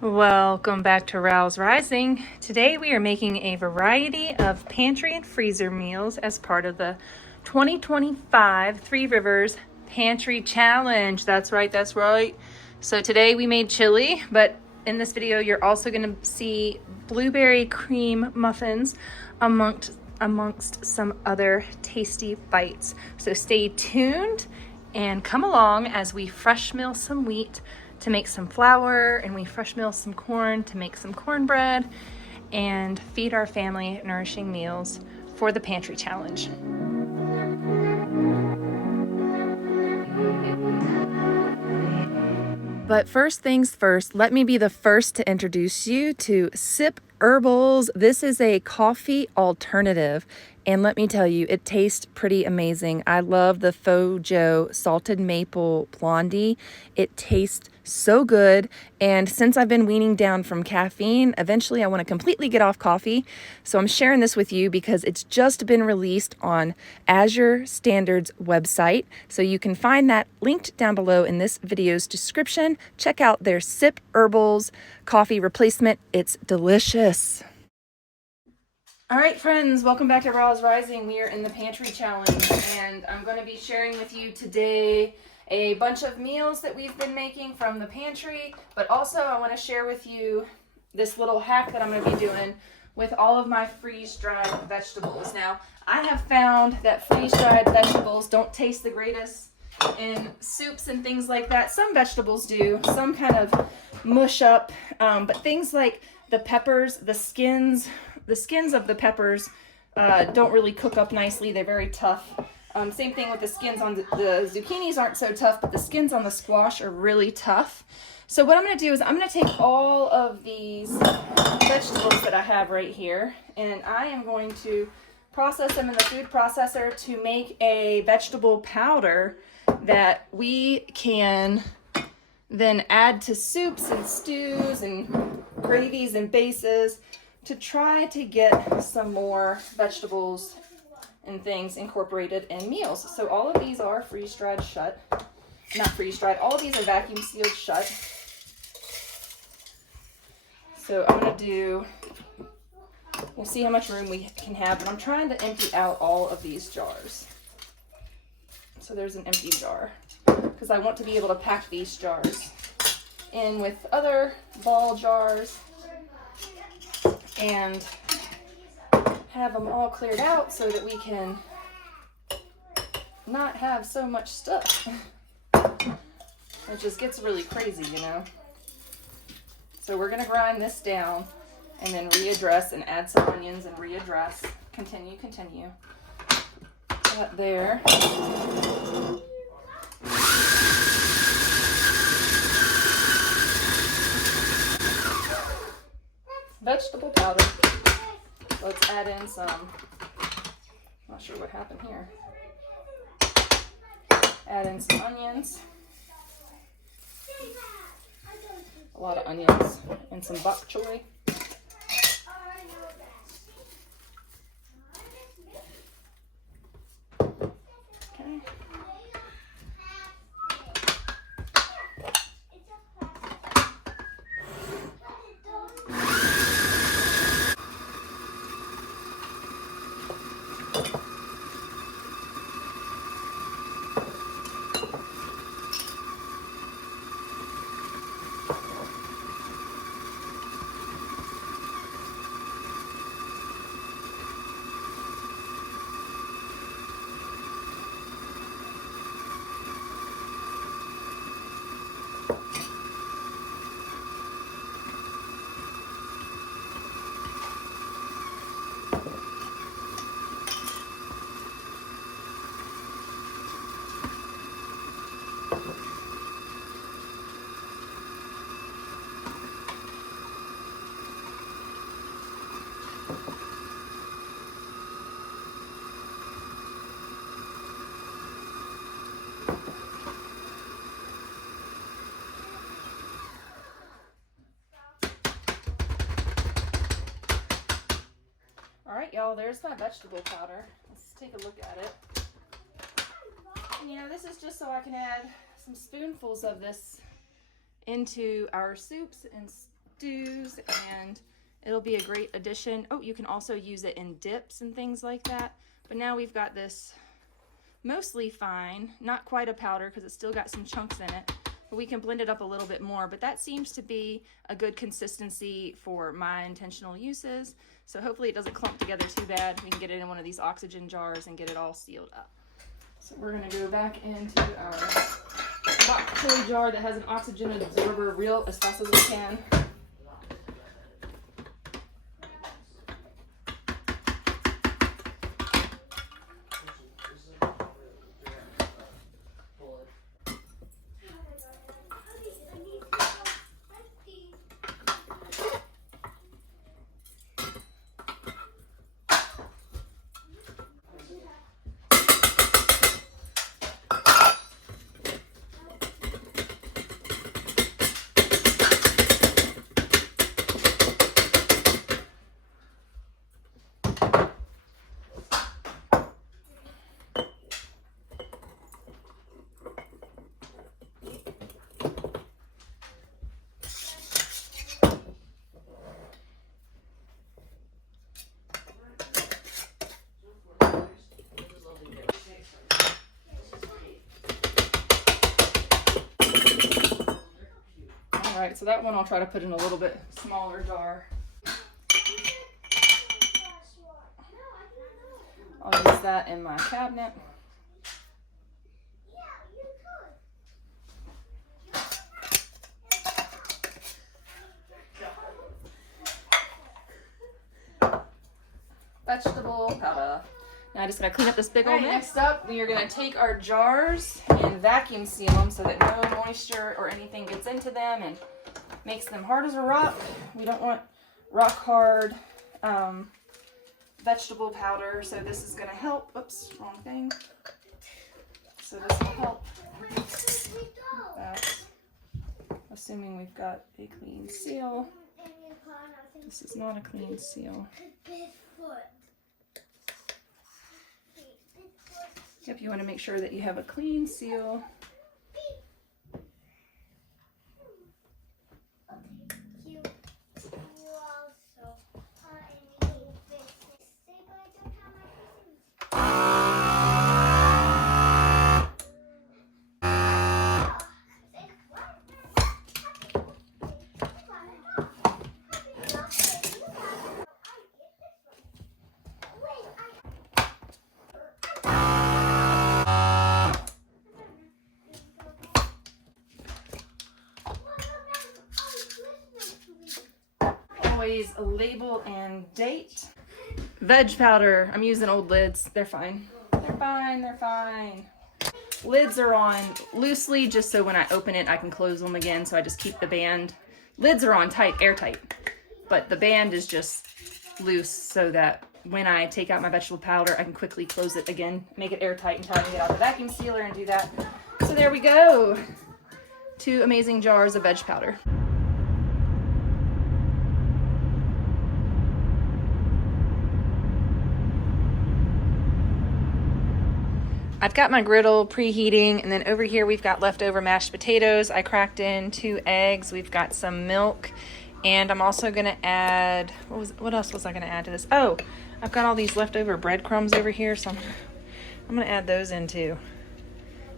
Welcome back to Rouse Rising. Today we are making a variety of pantry and freezer meals as part of the 2025 Three Rivers Pantry Challenge. That's right, that's right. So today we made chili, but in this video you're also going to see blueberry cream muffins amongst some other tasty bites. So stay tuned and come along as we fresh mill some wheat to make some flour, and we fresh mill some corn to make some cornbread and feed our family nourishing meals for the pantry challenge. But first things first, let me be the first to introduce you to Sip Herbals. This is a coffee alternative, and let me tell you, it tastes pretty amazing. I love the Fojo salted maple blondie. It tastes so good, and since I've been weaning down from caffeine, eventually I want to completely get off coffee. So I'm sharing this with you because it's just been released on Azure Standards website. So you can find that linked down below in this video's description. Check out their Sip Herbals coffee replacement. It's delicious. All right, friends, welcome back to Rouse Rising. We are in the pantry challenge, and I'm going to be sharing with you today a bunch of meals that we've been making from the pantry, but also I want to share with you this little hack that I'm going to be doing with all of my freeze-dried vegetables. Now, I have found that freeze-dried vegetables don't taste the greatest in soups and things like that. Some vegetables do, some kind of mush up, but things like the peppers, the skins of the peppers don't really cook up nicely. They're very tough. Same thing with the skins on the zucchinis aren't so tough, but the skins on the squash are really tough. So what I'm going to do is I'm going to take all of these vegetables that I have right here, and I am going to process them in the food processor to make a vegetable powder that we can then add to soups and stews and gravies and bases to try to get some more vegetables and things incorporated in meals. So all of these are freeze-dried shut. Not freeze-dried, all of these are vacuum sealed shut. So I'm gonna do, we'll see how much room we can have, but I'm trying to empty out all of these jars. So there's an empty jar, because I want to be able to pack these jars in with other ball jars and have them all cleared out so that we can not have so much stuff. It just gets really crazy, you know. So we're gonna grind this down and then readdress and add some onions and readdress. Continue. That there. Vegetable powder. Let's add in some, not sure what happened here. Add in some onions. A lot of onions and some bok choy. Okay. All right, y'all, there's my vegetable powder. Let's take a look at it. And, you know, this is just so I can add some spoonfuls of this into our soups and stews, and it'll be a great addition. Oh, you can also use it in dips and things like that. But now we've got this mostly fine, not quite a powder because it's still got some chunks in it, but we can blend it up a little bit more. But that seems to be a good consistency for my intentional uses. So hopefully it doesn't clump together too bad. We can get it in one of these oxygen jars and get it all sealed up. So we're gonna go back into our bok choy jar that has an oxygen absorber real as fast as we can. All right, so that one I'll try to put in a little bit smaller jar. I'll use that in my cabinet. Vegetable powder. Now I just gotta clean up this big old mess. Next up, we are gonna take our jars and vacuum seal them so that no moisture or anything gets into them and makes them hard as a rock. We don't want rock hard vegetable powder, so this is gonna help. Oops, wrong thing. So this will help that. Assuming we've got a clean seal. This is not a clean seal. Yep, you want to make sure that you have a clean seal. Always label and date. Veg powder. I'm using old lids. They're fine. They're fine. They're fine. Lids are on loosely just so when I open it I can close them again, so I just keep the band. Lids are on tight, airtight, but the band is just loose so that when I take out my vegetable powder I can quickly close it again, make it airtight until I can get out the vacuum sealer and do that. So there we go. 2 amazing jars of veg powder. I've got my griddle preheating, and then over here we've got leftover mashed potatoes. I cracked in 2 eggs. We've got some milk, and I'm also gonna add, what else was I gonna add to this? Oh, I've got all these leftover breadcrumbs over here, so I'm gonna add those in too.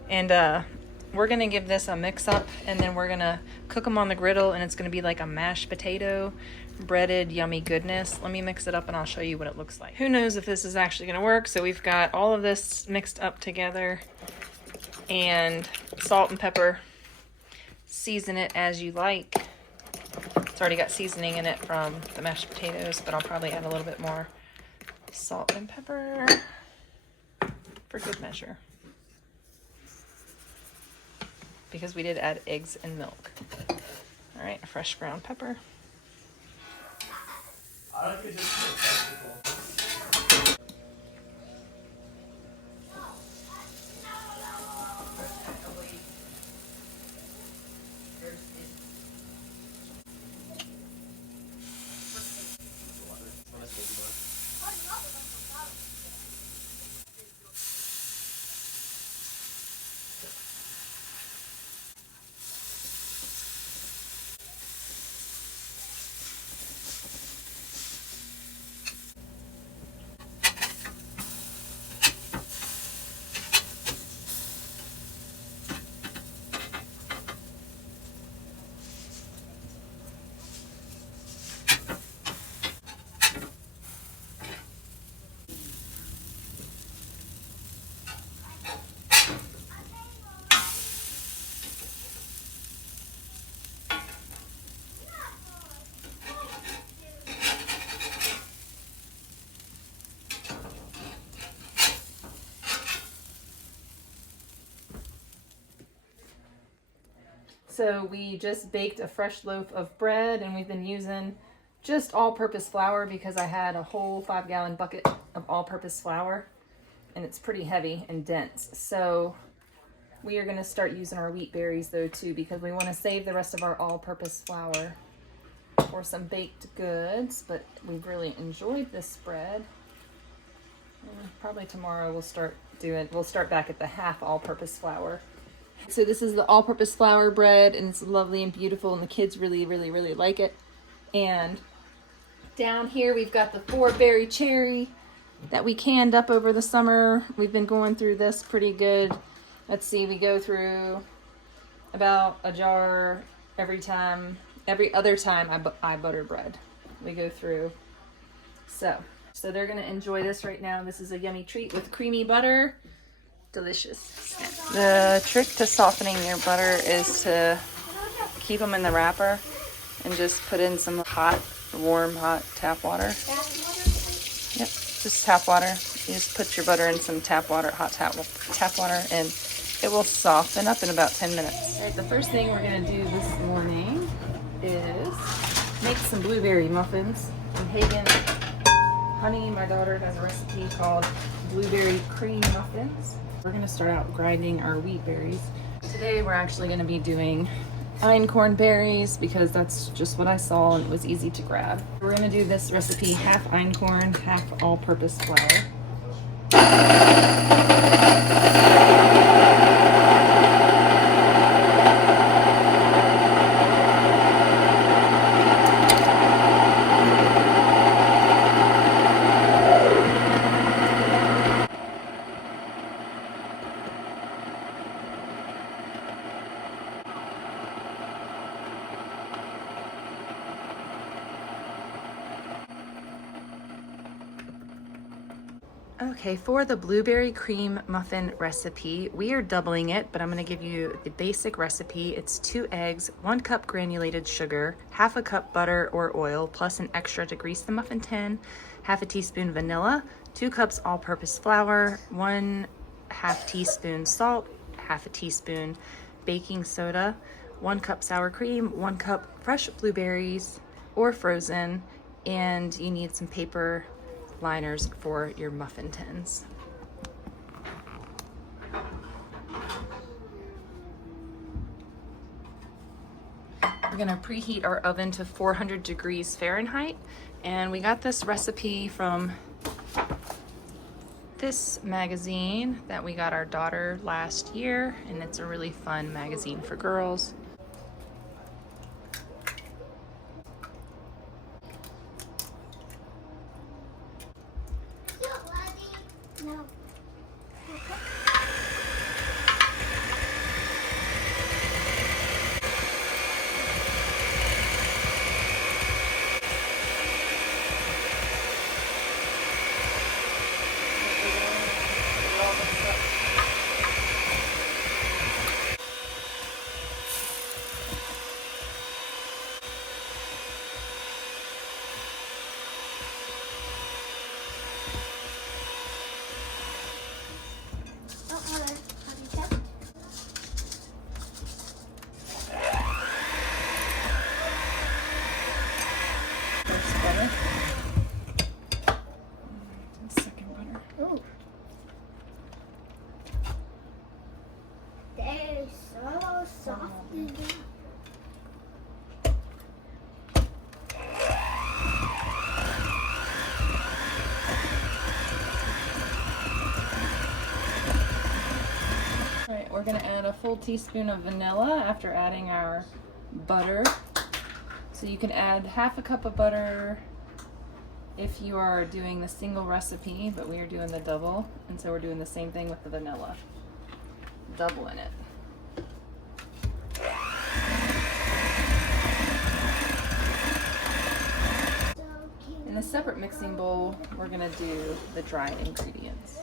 And we're gonna give this a mix up, and then we're gonna cook them on the griddle, and it's gonna be like a mashed potato breaded yummy goodness. Let me mix it up and I'll show you what it looks like. Who knows if this is actually gonna work. So we've got all of this mixed up together, and salt and pepper. Season it as you like. It's already got seasoning in it from the mashed potatoes, but I'll probably add a little bit more salt and pepper for good measure, because we did add eggs and milk. All right, fresh ground pepper. I like it just So we just baked a fresh loaf of bread, and we've been using just all-purpose flour because I had a whole 5-gallon bucket of all-purpose flour, and it's pretty heavy and dense. So we are going to start using our wheat berries though too, because we want to save the rest of our all-purpose flour for some baked goods. But we've really enjoyed this bread. Probably tomorrow we'll start back at the half all-purpose flour. So this is the all-purpose flour bread, and it's lovely and beautiful, and the kids really like it. And down here we've got the 4-berry cherry that we canned up over the summer. We've been going through this pretty good. Let's see, we go through about a jar every other time I butter bread. We go through. So they're gonna enjoy this right now. This is a yummy treat with creamy butter. Delicious. The trick to softening your butter is to keep them in the wrapper and just put in some warm, hot tap water. Yep, just tap water. You just put your butter in some hot tap water, and it will soften up in about 10 minutes. All right, the first thing we're gonna do this morning is make some blueberry muffins. And Hagen, honey, my daughter, has a recipe called Blueberry Cream Muffins. We're gonna start out grinding our wheat berries. Today we're actually gonna be doing einkorn berries because that's just what I saw and it was easy to grab. We're gonna do this recipe half einkorn, half all-purpose flour. Okay, for the blueberry cream muffin recipe, we are doubling it, but I'm going to give you the basic recipe. It's 2 eggs, 1 cup granulated sugar, half a cup butter or oil, plus an extra to grease the muffin tin, half a teaspoon vanilla, 2 cups all-purpose flour, 1/2 teaspoon salt, half a teaspoon baking soda, 1 cup sour cream, 1 cup fresh blueberries or frozen, and you need some paper liners for your muffin tins. We're gonna preheat our oven to 400 degrees Fahrenheit, and we got this recipe from this magazine that we got our daughter last year, and it's a really fun magazine for girls. We're going to add a full teaspoon of vanilla after adding our butter. So you can add half a cup of butter if you are doing the single recipe, but we are doing the double, and so we're doing the same thing with the vanilla. Doubling it. In a separate mixing bowl, we're going to do the dry ingredients.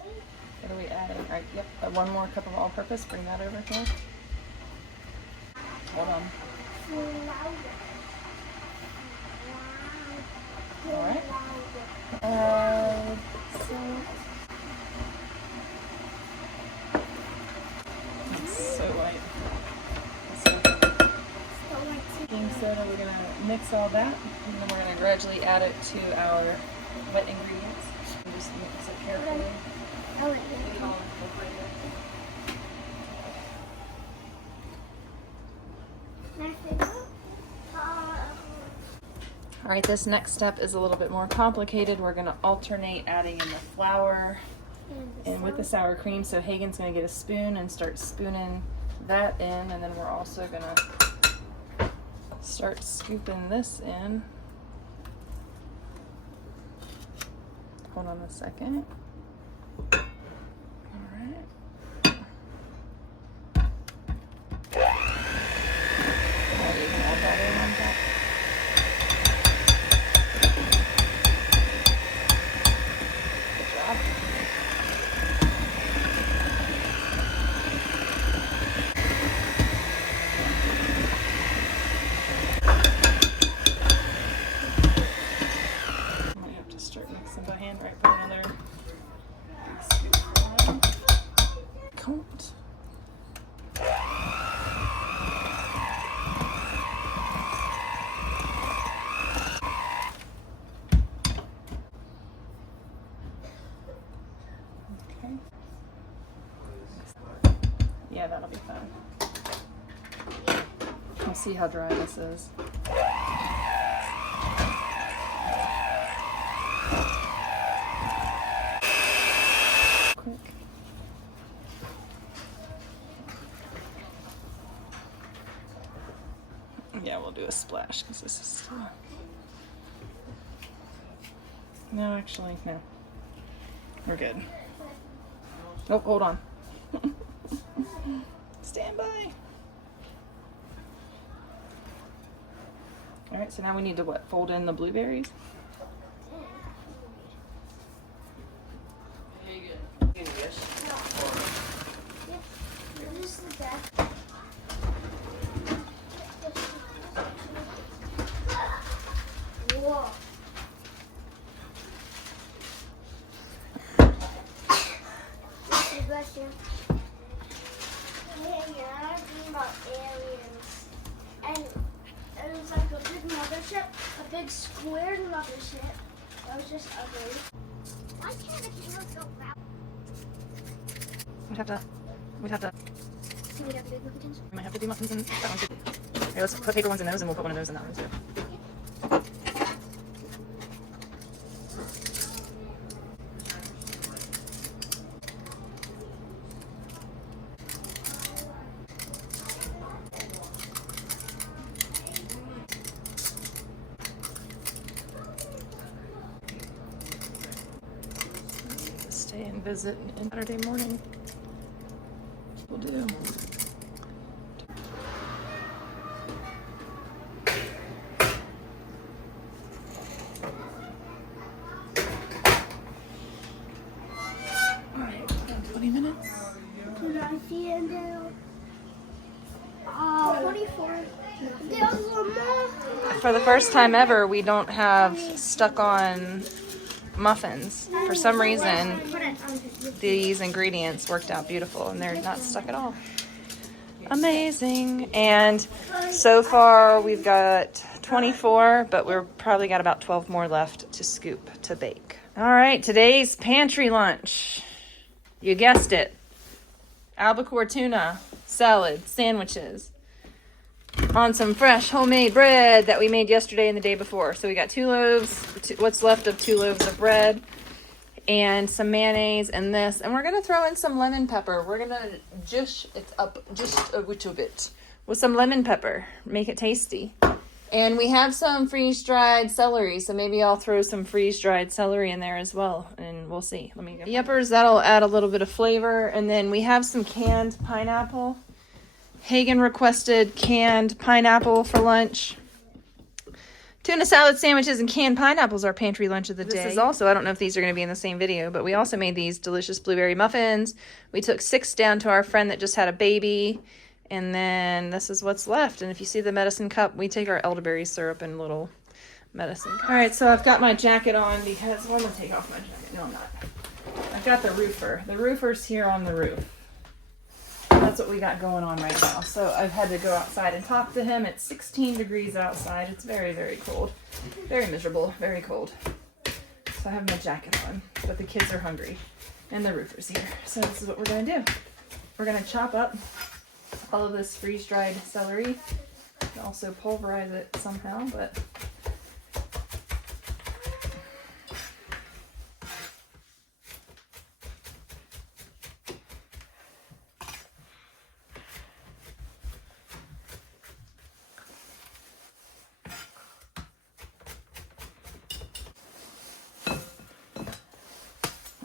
What are we adding? All right, yep, 1 more cup of all-purpose. Bring that over here. Hold on. All right. It's so light. all that, and then we're going to gradually add it to our wet ingredients. And just mix it carefully. All right, this next step is a little bit more complicated. We're going to alternate adding in the flour and with the sour cream. So Hagen's going to get a spoon and start spooning that in, and then we're also going to start scooping this in. Hold on a second. All right. Now you can add that in on top. Good job. Start mixing by hand, right? Put another big scoop on. Count. Okay. Yeah, that'll be fine. We'll see how dry this is. Yeah, we'll do a splash because this is still... No, actually, no. We're good. Oh, hold on. Stand by. All right, so now we need to what? Fold in the blueberries? A big square mothership that was just ugly. Why can't the camera go loud? We'd have to. Can we have big muffins? We might have to do muffins and that one too. Here, let's put paper ones in those and we'll put one of those in that one too. Stay and visit on Saturday morning. We'll do. Alright, 20 minutes. Can I see it now? Oh, 24. There's one more. For the first time ever, we don't have stuck-on muffins. For some reason, these ingredients worked out beautiful and they're not stuck at all. Amazing. And so far we've got 24, but we're probably got about 12 more left to scoop to bake. All right, today's pantry lunch. You guessed it. Albacore tuna, salad, sandwiches, on some fresh homemade bread that we made yesterday and the day before. So we got 2 loaves, what's left of 2 loaves of bread, and some mayonnaise and this. And we're going to throw in some lemon pepper. We're going to just a little bit with some lemon pepper. Make it tasty. And we have some freeze-dried celery, so maybe I'll throw some freeze-dried celery in there as well, and we'll see. Let me go. Yuppers, that'll add a little bit of flavor. And then we have some canned pineapple. Hagen requested canned pineapple for lunch. Tuna salad sandwiches and canned pineapples are pantry lunch of the day. This is also, I don't know if these are going to be in the same video, but we also made these delicious blueberry muffins. We took 6 down to our friend that just had a baby. And then this is what's left. And if you see the medicine cup, we take our elderberry syrup and little medicine cup. All right, so I've got my jacket on because, well, I'm going to take off my jacket. No, I'm not. I've got the roofer. The roofer's here on the roof. that's what we got going on right now. So I've had to go outside and talk to him. It's 16 degrees outside. It's very, very cold. Very miserable, very cold. So I have my jacket on, but the kids are hungry and the roofer's here. So this is what we're gonna do. We're gonna chop up all of this freeze-dried celery and also pulverize it somehow, but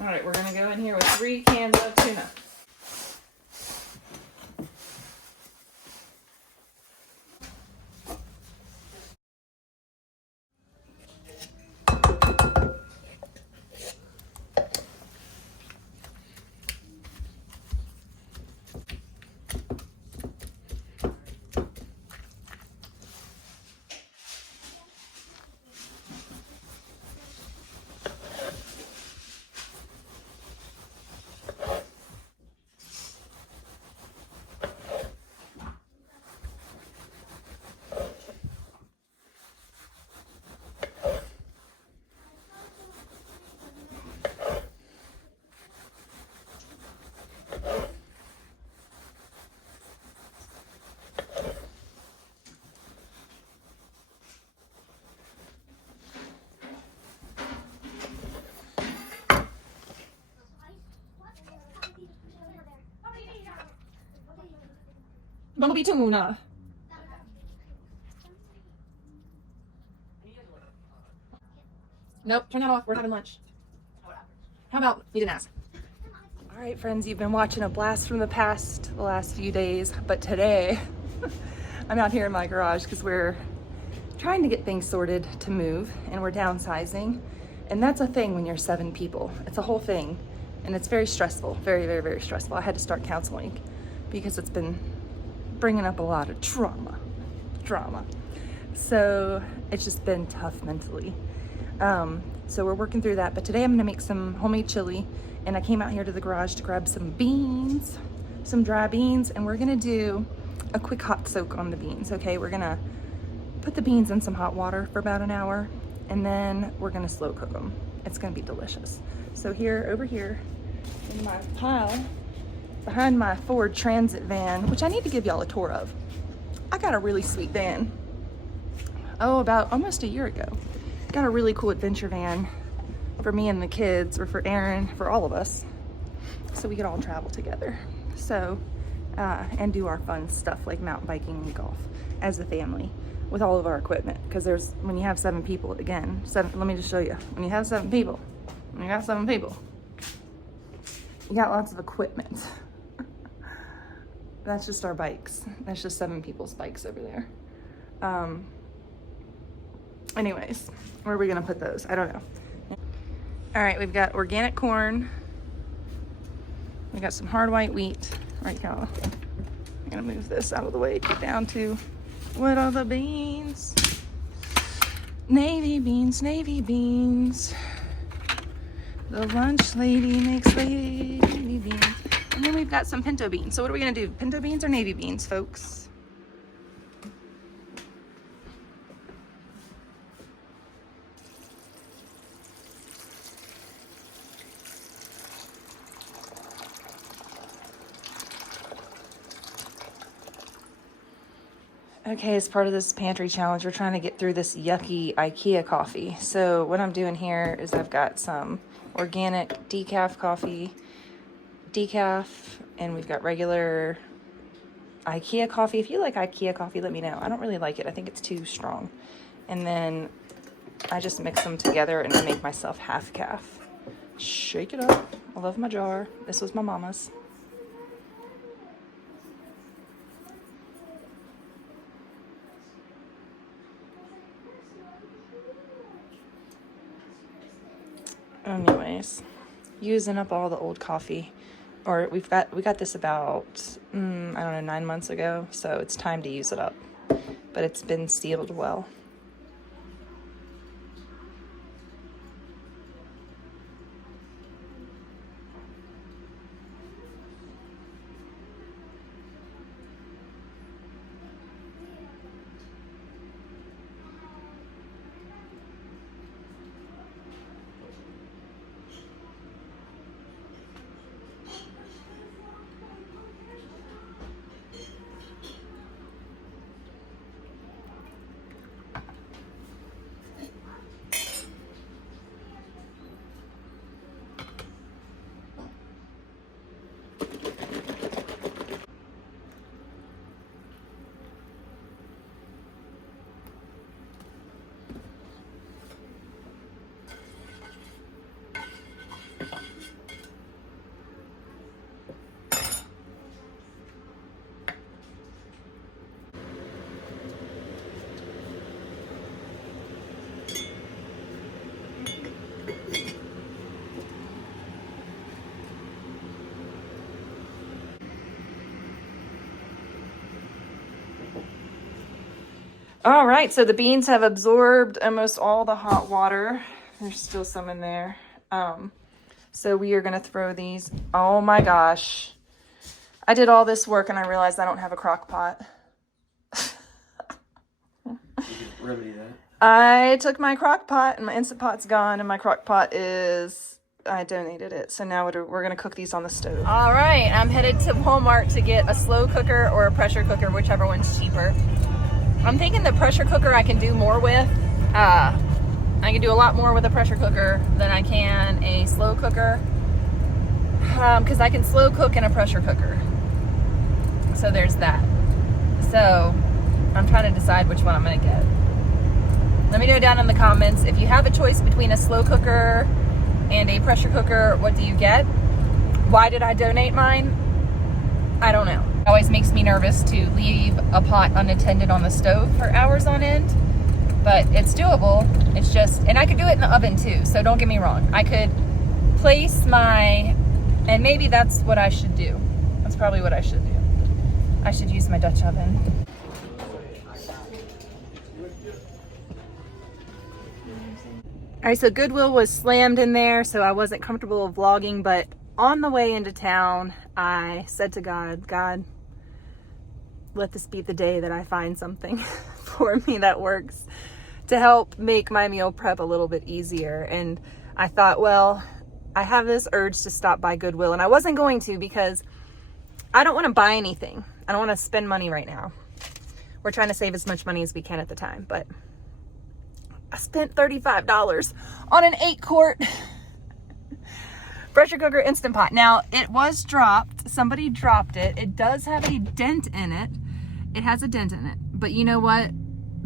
all right, we're gonna go in here with 3 cans of tuna. Bumblebee tuna. Nope, turn that off. We're having lunch. How about you didn't ask? All right, friends, you've been watching a blast from the past the last few days, but today I'm out here in my garage because we're trying to get things sorted to move and we're downsizing. And that's a thing when you're 7 people. It's a whole thing. And it's very stressful, very, very, very stressful. I had to start counseling because it's been bringing up a lot of trauma. So it's just been tough mentally. So we're working through that, but today I'm gonna make some homemade chili, and I came out here to the garage to grab some beans, some dry beans, and we're gonna do a quick hot soak on the beans, okay? We're gonna put the beans in some hot water for about an hour, and then we're gonna slow cook them. It's gonna be delicious. So here, over here in my pile, behind my Ford Transit van, which I need to give y'all a tour of. I got a really sweet van. Oh, about almost a year ago. Got a really cool adventure van for me and the kids, or for Aaron, for all of us, so we could all travel together. So, and do our fun stuff like mountain biking and golf as a family with all of our equipment. Because when you have 7 people, again, let me just show you. When you have 7 people, you got lots of equipment. That's just our bikes. That's just 7 people's bikes over there. Anyways, where are we gonna put those? I don't know. All right, we've got organic corn. We got some hard white wheat. Right now, I'm gonna move this out of the way, get down to what are the beans? Navy beans, navy beans. The lunch lady makes lady beans. And then we've got some pinto beans. So what are we gonna do? Pinto beans or navy beans, folks? Okay, as part of this pantry challenge, we're trying to get through this yucky IKEA coffee. So what I'm doing here is I've got some organic decaf coffee, and we've got regular IKEA coffee. If you like IKEA coffee, let me know. I don't really like it. I think it's too strong. And then I just mix them together and I make myself half calf. Shake it up. I love my jar. This was my mama's. Anyways, using up all the old coffee, or we got this about I don't know, 9 months ago, so it's time to use it up, but it's been sealed well. All right, so the beans have absorbed almost all the hot water. There's still some in there. So we are gonna throw these. Oh my gosh. I did all this work and I realized I don't have a crock pot. Remedy that. I took my crock pot and my Instant Pot's gone, and my crock pot is, I donated it. So now we're gonna cook these on the stove. All right, I'm headed to Walmart to get a slow cooker or a pressure cooker, whichever one's cheaper. I'm thinking the pressure cooker I can do more with. I can do a lot more with a pressure cooker than I can a slow cooker. Because I can slow cook in a pressure cooker. So there's that. So I'm trying to decide which one I'm gonna get. Let me know down in the comments if you have a choice between a slow cooker and a pressure cooker, what do you get? Why did I donate mine? I don't know. It always makes me nervous to leave a pot unattended on the stove for hours on end, but it's doable. It's just, and I could do it in the oven too, so don't get me wrong. I could place my, and maybe that's what I should do. That's probably what I should do. I should use my Dutch oven. All right, so Goodwill was slammed in there, so I wasn't comfortable vlogging, but on the way into town, I said to God, God, let this be the day that I find something for me that works to help make my meal prep a little bit easier. And I thought, well, I have this urge to stop by Goodwill, and I wasn't going to because I don't want to buy anything. I don't want to spend money right now. We're trying to save as much money as we can at the time, but I spent $35 on an 8-quart pressure cooker Instant Pot. Now, it was dropped. Somebody dropped it. It does have a dent in it. It has a dent in it. But you know what?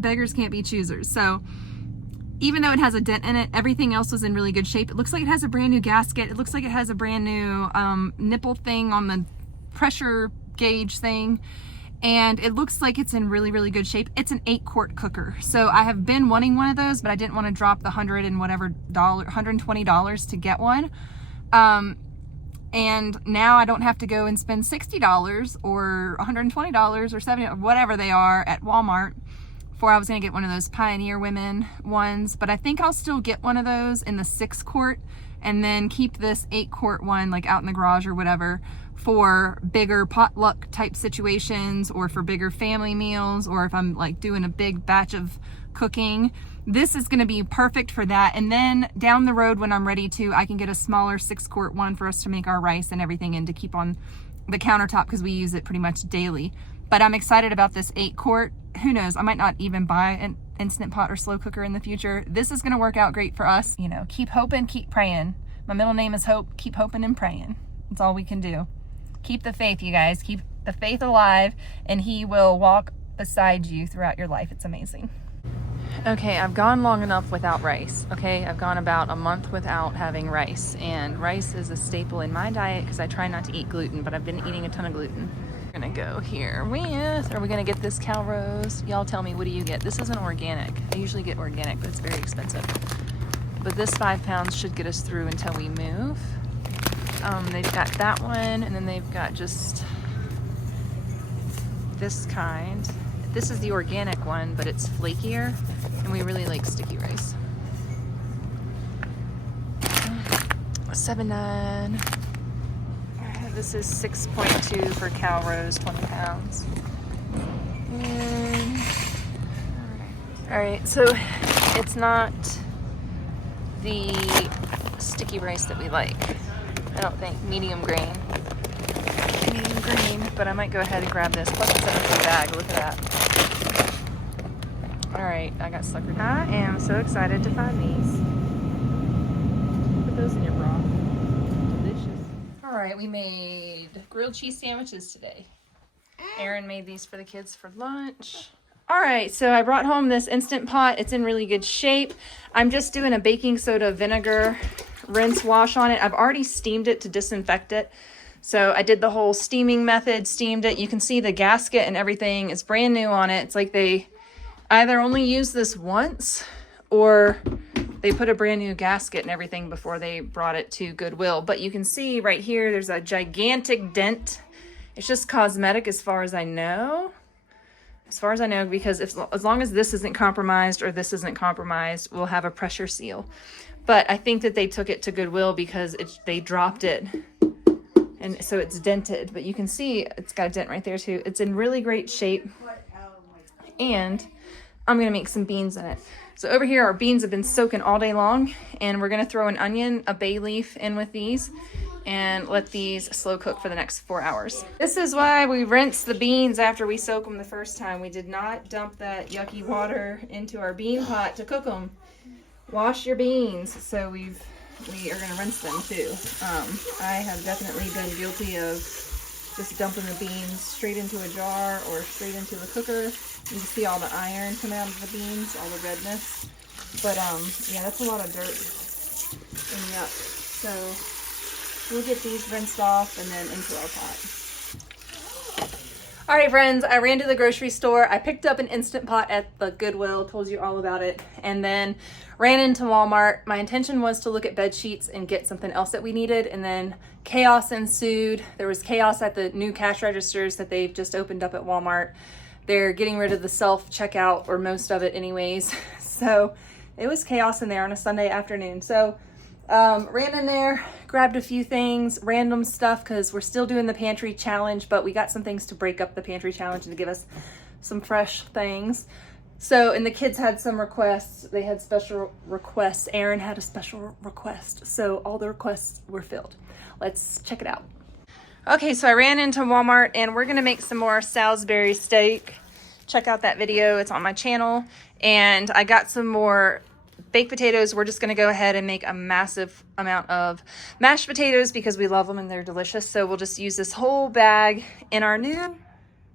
Beggars can't be choosers. So even though it has a dent in it, everything else was in really good shape. It looks like it has a brand new gasket. It looks like it has a brand new nipple thing on the pressure gauge thing. And it looks like it's in really, really good shape. It's an 8-quart cooker. So I have been wanting one of those, but I didn't want to drop the $120 to get one. And now I don't have to go and spend $60 or $120 or $70, whatever they are at Walmart. Before I was gonna get one of those Pioneer Women ones, but I think I'll still get one of those in the 6-quart and then keep this 8-quart one like out in the garage or whatever for bigger potluck type situations or for bigger family meals, or if I'm like doing a big batch of cooking. This is gonna be perfect for that. And then down the road when I'm ready to, I can get a smaller 6-quart one for us to make our rice and everything and to keep on the countertop because we use it pretty much daily. But I'm excited about this 8-quart. Who knows, I might not even buy an Instant Pot or slow cooker in the future. This is gonna work out great for us. You know, keep hoping, keep praying. My middle name is Hope. Keep hoping and praying. That's all we can do. Keep the faith, you guys. Keep the faith alive, and he will walk beside you throughout your life. It's amazing. Okay, I've gone long enough without rice. Okay, I've gone about a month without having rice, and rice is a staple in my diet because I try not to eat gluten, but I've been eating a ton of gluten. We're gonna go here with, are we gonna get this Calrose? Y'all tell me, what do you get? This isn't organic. I usually get organic, but it's very expensive. But this 5 pounds should get us through until we move. They've got that one, and then they've got just this kind. This is the organic one, but it's flakier, and we really like sticky rice. $7.9. This is 6.2 for Calrose, 20 pounds. All right, so it's not the sticky rice that we like. I don't think. Medium grain, but I might go ahead and grab this. Plus it's in a big bag, look at that. All right, I got suckered. I am so excited to find these. Put those in your broth. Delicious. All right, we made grilled cheese sandwiches today. Erin made these for the kids for lunch. All right, so I brought home this Instant Pot. It's in really good shape. I'm just doing a baking soda vinegar rinse wash on it. I've already steamed it to disinfect it. So I did the whole steaming method, steamed it. You can see the gasket and everything is brand new on it. It's like they either only used this once or they put a brand new gasket and everything before they brought it to Goodwill. But you can see right here, there's a gigantic dent. It's just cosmetic as far as I know. as far as I know, because as long as this isn't compromised or this isn't compromised, we'll have a pressure seal. But I think that they took it to Goodwill because they dropped it, and so it's dented. But you can see it's got a dent right there too. It's in really great shape, and I'm gonna make some beans in it. So over here, our beans have been soaking all day long, and we're gonna throw an onion, a bay leaf in with these, and let these slow cook for the next 4 hours. This is why we rinse the beans after we soak them the first time. We did not dump that yucky water into our bean pot to cook them. Wash your beans. So we are gonna rinse them too. I have definitely been guilty of just dumping the beans straight into a jar or straight into the cooker. You can see all the iron coming out of the beans, all the redness. But yeah, that's a lot of dirt and yuck. So we'll get these rinsed off and then into our pot. All right, friends, I ran to the grocery store. I picked up an Instant Pot at the Goodwill, told you all about it, and then ran into Walmart. My intention was to look at bed sheets and get something else that we needed, and then chaos ensued. There was chaos at the new cash registers that they've just opened up at Walmart. They're getting rid of the self-checkout, or most of it anyways. So it was chaos in there on a Sunday afternoon. So ran in there, grabbed a few things, random stuff, because we're still doing the pantry challenge, but we got some things to break up the pantry challenge and to give us some fresh things. So, and the kids had some requests. They had special requests. Aaron had a special request. So all the requests were filled. Let's check it out. Okay, so I ran into Walmart and we're gonna make some more Salisbury steak. Check out that video, it's on my channel. And I got some more baked potatoes. We're just gonna go ahead and make a massive amount of mashed potatoes because we love them and they're delicious. So we'll just use this whole bag in our new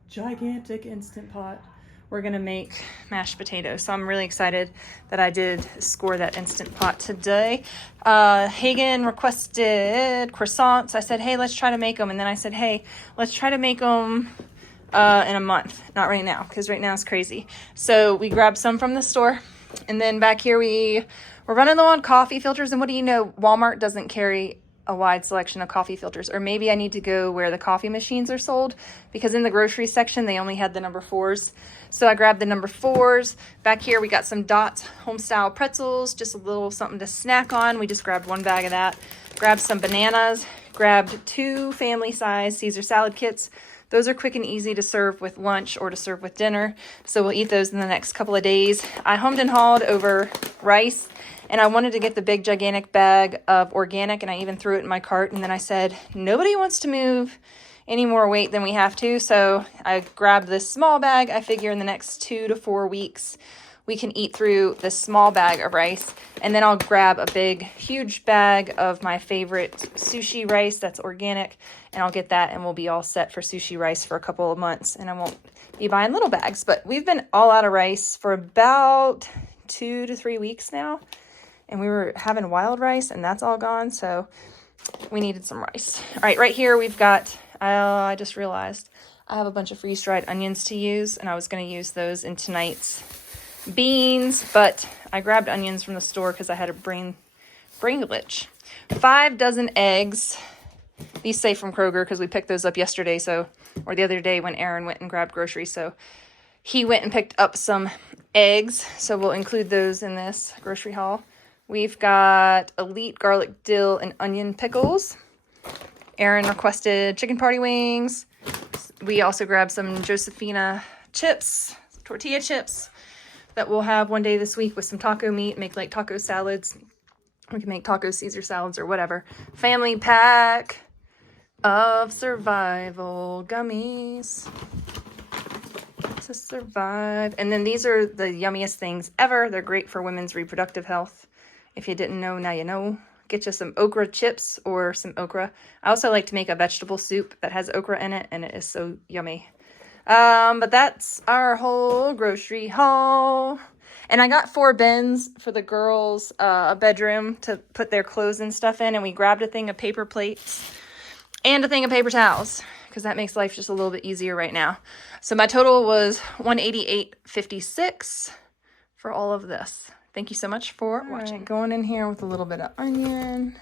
gigantic Instant Pot. We're gonna make mashed potatoes. So I'm really excited that I did score that Instant Pot today. Hagen requested croissants. I said, hey, let's try to make them. And then I said, hey, let's try to make them in a month. Not right now, because right now it's crazy. So we grabbed some from the store. And then back here we're running low on coffee filters. And what do you know? Walmart doesn't carry a wide selection of coffee filters. Or maybe I need to go where the coffee machines are sold, because in the grocery section they only had the number 4s. So I grabbed the number 4s. Back here we got some Dots home style pretzels, just a little something to snack on. We just grabbed 1 bag of that. Grabbed some bananas, grabbed 2 family size Caesar salad kits. Those are quick and easy to serve with lunch or to serve with dinner. So we'll eat those in the next couple of days. I homed and hawed over rice, and I wanted to get the big gigantic bag of organic, and I even threw it in my cart. And then I said, nobody wants to move any more weight than we have to. So I grabbed this small bag. I figure in the next 2 to 4 weeks, we can eat through this small bag of rice. And then I'll grab a big, huge bag of my favorite sushi rice that's organic, and I'll get that, and we'll be all set for sushi rice for a couple of months. And I won't be buying little bags, but we've been all out of rice for about 2 to 3 weeks now. And we were having wild rice, and that's all gone. So we needed some rice. All right, right here we've got, I just realized I have a bunch of freeze-dried onions to use, and I was going to use those in tonight's beans, but I grabbed onions from the store because I had a brain glitch. 5 dozen eggs. These say from Kroger because we picked those up yesterday, or the other day when Aaron went and grabbed groceries. So he went and picked up some eggs. So we'll include those in this grocery haul. We've got Elite garlic, dill, and onion pickles. Aaron requested chicken party wings. We also grabbed some Josephina chips, tortilla chips, that we'll have one day this week with some taco meat, make like taco salads. We can make taco Caesar salads or whatever. Family pack of survival gummies to survive. And then these are the yummiest things ever. They're great for women's reproductive health. If you didn't know, now you know. Get you some okra chips or some okra. I also like to make a vegetable soup that has okra in it, and it is so yummy. But that's our whole grocery haul. And I got 4 bins for the girls' a bedroom to put their clothes and stuff in. And we grabbed a thing of paper plates and a thing of paper towels, because that makes life just a little bit easier right now. So my total was $188.56 for all of this. Thank you so much for watching. Going in here with a little bit of onion.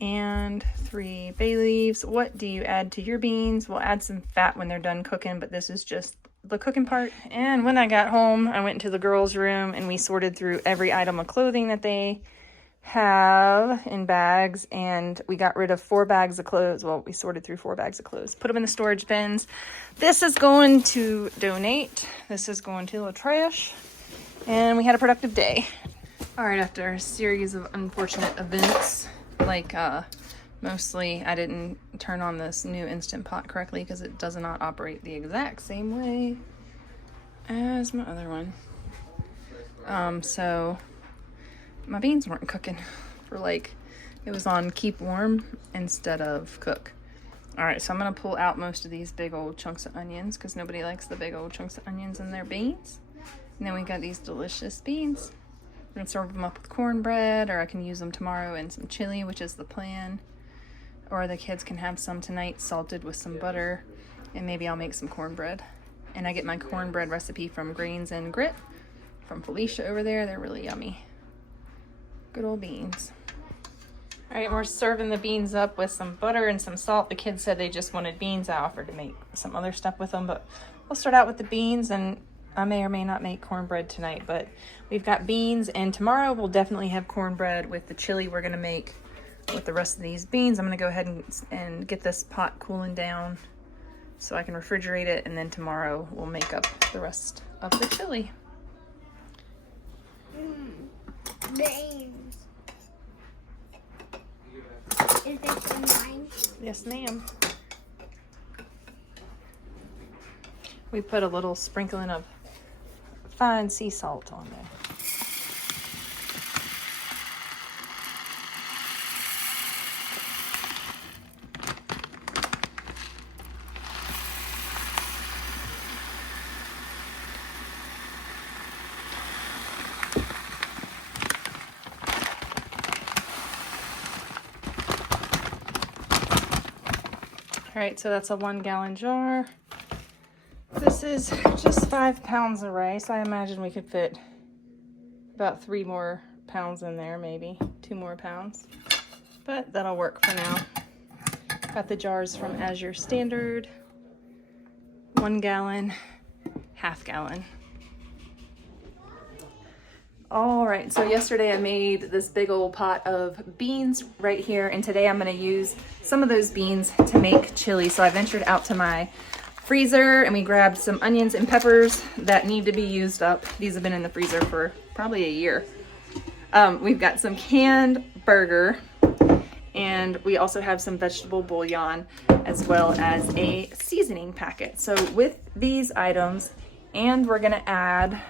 and 3 bay leaves. What do you add to your beans? We'll add some fat when they're done cooking, but this is just the cooking part. And when I got home, I went into the girls' room and we sorted through every item of clothing that they have in bags, and we got rid of 4 bags of clothes. Well, we sorted through 4 bags of clothes, put them in the storage bins. This is going to donate. This is going to the trash. And we had a productive day. All right, after a series of unfortunate events, like mostly I didn't turn on this new Instant Pot correctly because it does not operate the exact same way as my other one. So my beans weren't cooking for like, it was on keep warm instead of cook. All right, so I'm gonna pull out most of these big old chunks of onions because nobody likes the big old chunks of onions in their beans. And then we got these delicious beans. I'm gonna serve them up with cornbread, or I can use them tomorrow in some chili, which is the plan. Or the kids can have some tonight salted with some butter, and maybe I'll make some cornbread. And I get my cornbread recipe from Greens and Grit from Felicia over there. They're really yummy. Good old beans. All right, we're serving the beans up with some butter and some salt. The kids said they just wanted beans. I offered to make some other stuff with them, but we'll start out with the beans, and I may or may not make cornbread tonight, but we've got beans, and tomorrow we'll definitely have cornbread with the chili we're gonna make with the rest of these beans. I'm gonna go ahead and get this pot cooling down so I can refrigerate it, and then tomorrow we'll make up the rest of the chili. Beans. Is this in mine? Yes, ma'am. We put a little sprinkling of fine sea salt on there. All right, so that's a 1 gallon jar. This is just 5 pounds of rice. I imagine we could fit about 3 more pounds in there, maybe 2 more pounds, but that'll work for now. Got the jars from Azure Standard, 1 gallon, half gallon. All right, so yesterday I made this big old pot of beans right here, and today I'm gonna use some of those beans to make chili. So I ventured out to my freezer and we grabbed some onions and peppers that need to be used up. These have been in the freezer for probably a year. We've got some canned burger, and we also have some vegetable bouillon, as well as a seasoning packet. So with these items, and we're gonna add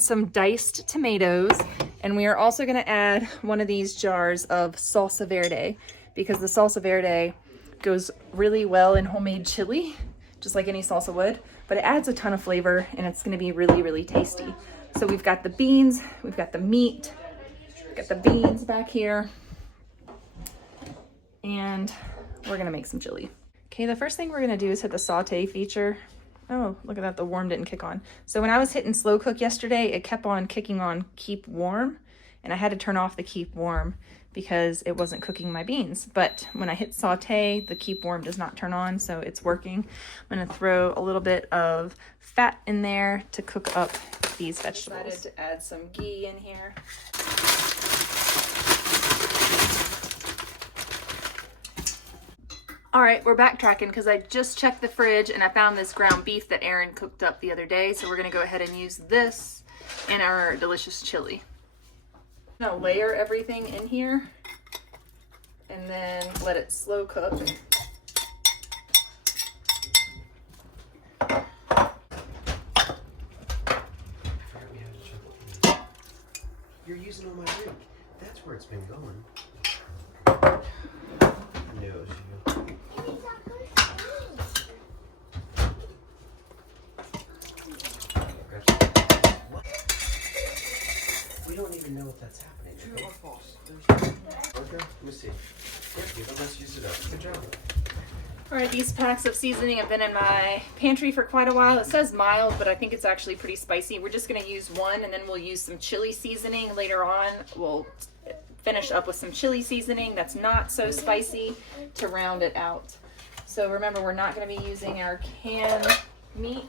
some diced tomatoes, and we are also gonna add one of these jars of salsa verde, because the salsa verde goes really well in homemade chili, just like any salsa would, but it adds a ton of flavor and it's gonna be really, really tasty. So we've got the beans, we've got the meat, we've got the beans back here, and we're gonna make some chili. Okay, the first thing we're gonna do is hit the saute feature. Oh, look at that, the warm didn't kick on. So when I was hitting slow cook yesterday, it kept on kicking on keep warm, and I had to turn off the keep warm because it wasn't cooking my beans. But when I hit saute, the keep warm does not turn on, so it's working. I'm gonna throw a little bit of fat in there to cook up these vegetables. Decided to add some ghee in here. All right, we're backtracking because I just checked the fridge and I found this ground beef that Erin cooked up the other day. So we're gonna go ahead and use this in our delicious chili. I'm gonna layer everything in here and then let it slow cook. You're using all my drink. That's where it's been going. No, we don't even know if that's happening. Okay? Okay, let me see. Yeah, let's use it up. Good job. All right, these packs of seasoning have been in my pantry for quite a while. It says mild, but I think it's actually pretty spicy. We're just gonna use one, and then we'll use some chili seasoning later on. We'll finish up with some chili seasoning that's not so spicy to round it out. So remember, we're not going to be using our canned meat.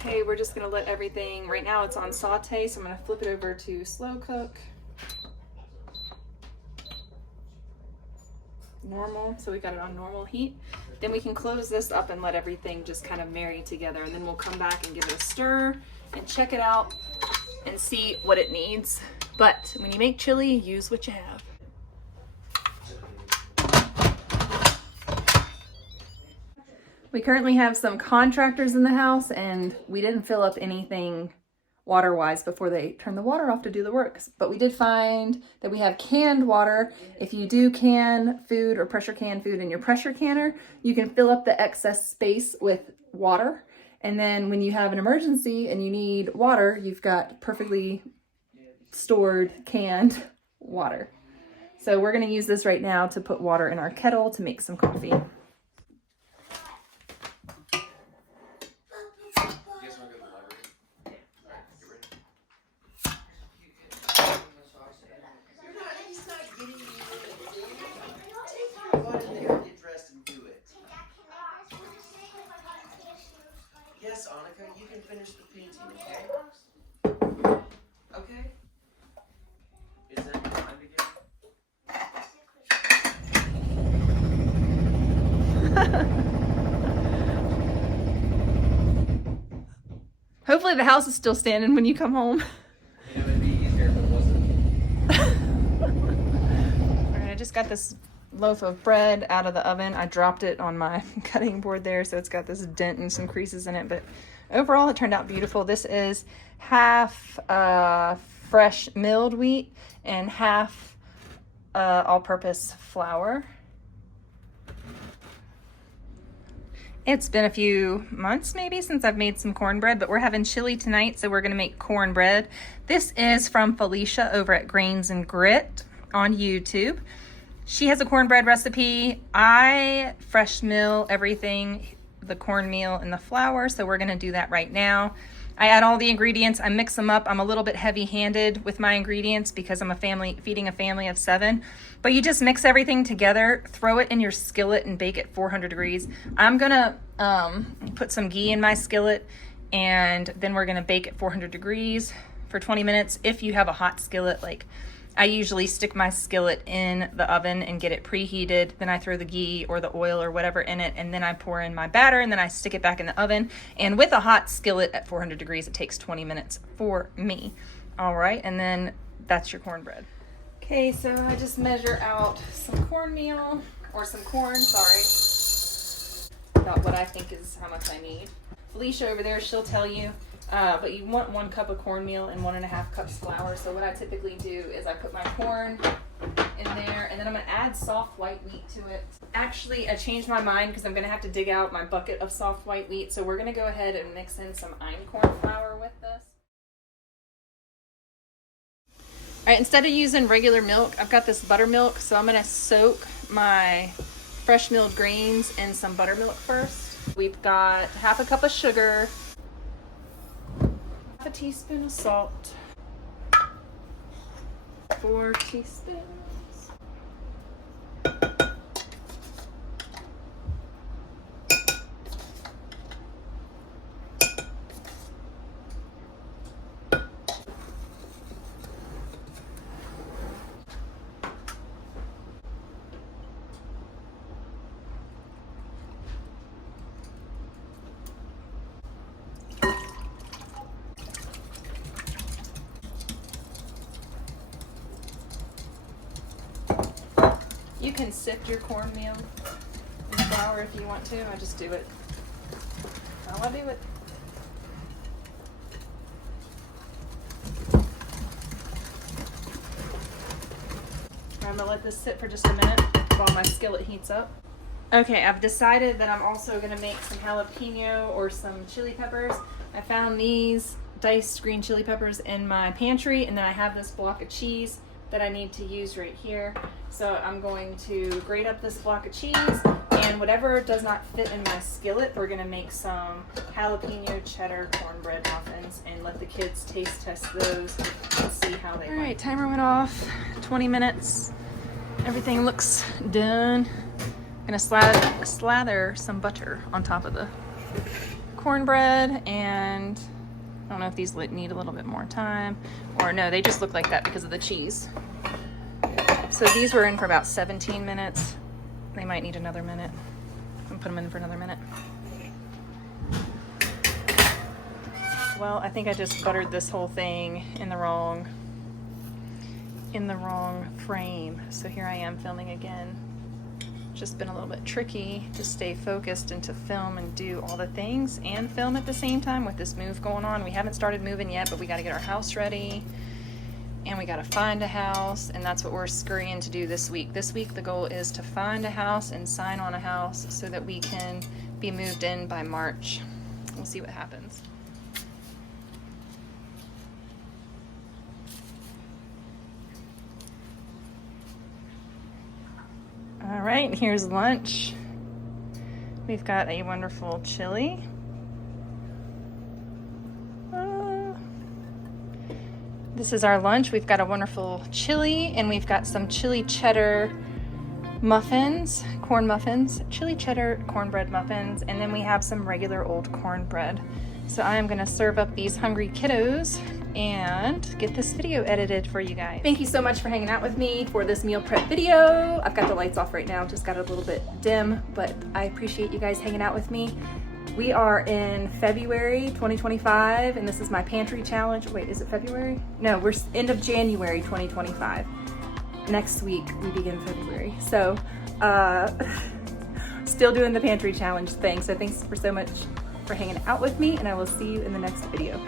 Okay, we're just gonna let everything, right now it's on saute, so I'm gonna flip it over to slow cook. Normal, so we got it on normal heat. Then we can close this up and let everything just kind of marry together, and then we'll come back and give it a stir and check it out and see what it needs. But when you make chili, use what you have. We currently have some contractors in the house, and we didn't fill up anything water-wise before they turned the water off to do the work. But we did find that we have canned water. If you do can food or pressure can food in your pressure canner, you can fill up the excess space with water. And then when you have an emergency and you need water, you've got perfectly stored canned water. So we're going to use this right now to put water in our kettle to make some coffee. Yes, Annika, you can finish the painting, okay? Okay? Is that your mind again? Hopefully the house is still standing when you come home. You know, it'd be easier if it wasn't. All right, I just got this loaf of bread out of the oven. I dropped it on my cutting board there, so it's got this dent and some creases in it, but overall it turned out beautiful. This is half fresh milled wheat and half all-purpose flour. It's been a few months maybe since I've made some cornbread, but we're having chili tonight, so we're gonna make cornbread. This is from Felicia over at Grains and Grit on YouTube. She has a cornbread recipe. I fresh mill everything, the cornmeal and the flour, so we're gonna do that right now. I add all the ingredients, I mix them up. I'm a little bit heavy-handed with my ingredients because I'm feeding a family of 7. But you just mix everything together, throw it in your skillet and bake it 400 degrees. I'm gonna put some ghee in my skillet, and then we're gonna bake it 400 degrees for 20 minutes. If you have a hot skillet, like I usually stick my skillet in the oven and get it preheated. Then I throw the ghee or the oil or whatever in it, and then I pour in my batter, and then I stick it back in the oven. And with a hot skillet at 400 degrees, it takes 20 minutes for me. All right, and then that's your cornbread. Okay, so I just measure out some cornmeal, or some corn, sorry. About what I think is how much I need. Felicia over there, she'll tell you. But you want 1 cup of cornmeal and 1.5 cups flour. So what I typically do is I put my corn in there, and then I'm gonna add soft white wheat to it. Actually, I changed my mind because I'm gonna have to dig out my bucket of soft white wheat. So we're gonna go ahead and mix in some einkorn flour with this. All right, instead of using regular milk, I've got this buttermilk. So I'm gonna soak my fresh milled grains in some buttermilk first. We've got 1/2 cup of sugar, 1/2 teaspoon of salt, 4 teaspoons. can sift your cornmeal and flour if you want to. I just do it how I do it. I'm gonna let this sit for just a minute while my skillet heats up. Okay, I've decided that I'm also gonna make some jalapeno or some chili peppers. I found these diced green chili peppers in my pantry, and then I have this block of cheese that I need to use right here. So I'm going to grate up this block of cheese, and whatever does not fit in my skillet, we're gonna make some jalapeno cheddar cornbread muffins and let the kids taste test those and see how they All right, timer went off, 20 minutes. Everything looks done. I'm gonna slather some butter on top of the cornbread, and I don't know if these need a little bit more time, or no, they just look like that because of the cheese. So these were in for about 17 minutes. They might need another minute. I'm gonna put them in for another minute. Well, I think I just buttered this whole thing in the wrong frame. So here I am filming again. Just been a little bit tricky to stay focused and to film and do all the things and film at the same time with this move going on. We haven't started moving yet, but we got to get our house ready and we got to find a house, and that's what we're scurrying to do this week. This week the goal is to find a house and sign on a house so that we can be moved in by March. We'll see what happens. All right, here's lunch. We've got a wonderful chili. This is our lunch. We've got a wonderful chili, and we've got some chili cheddar muffins, corn muffins, chili cheddar cornbread muffins, and then we have some regular old cornbread. So I am gonna serve up these hungry kiddos and get this video edited for you guys. Thank you so much for hanging out with me for this meal prep video. I've got the lights off right now, just got a little bit dim, but I appreciate you guys hanging out with me. We are in February 2025, and this is my pantry challenge. Wait, is it February? No, we're end of January 2025. Next week we begin February. So, still doing the pantry challenge thing. So thanks so much for hanging out with me, and I will see you in the next video.